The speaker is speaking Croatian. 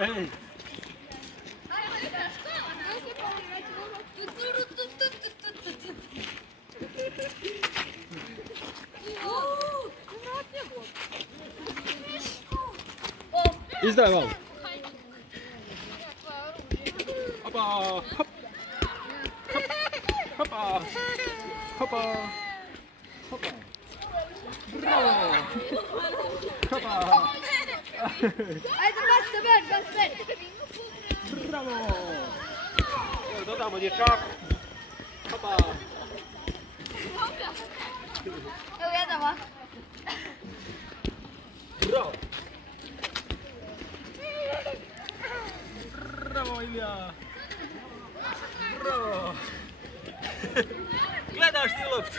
Ej! Izdaj malo. Hopa, hop. Hopa. Hopa. Hopa. Bravo. Hopa. Ajde, bas ver. Bravo. Evo, dodamo dječaku. Hopa. Evo jedan ovako. Bravo. Bravo, Ilija. Bravo. Gledaš ti loptu.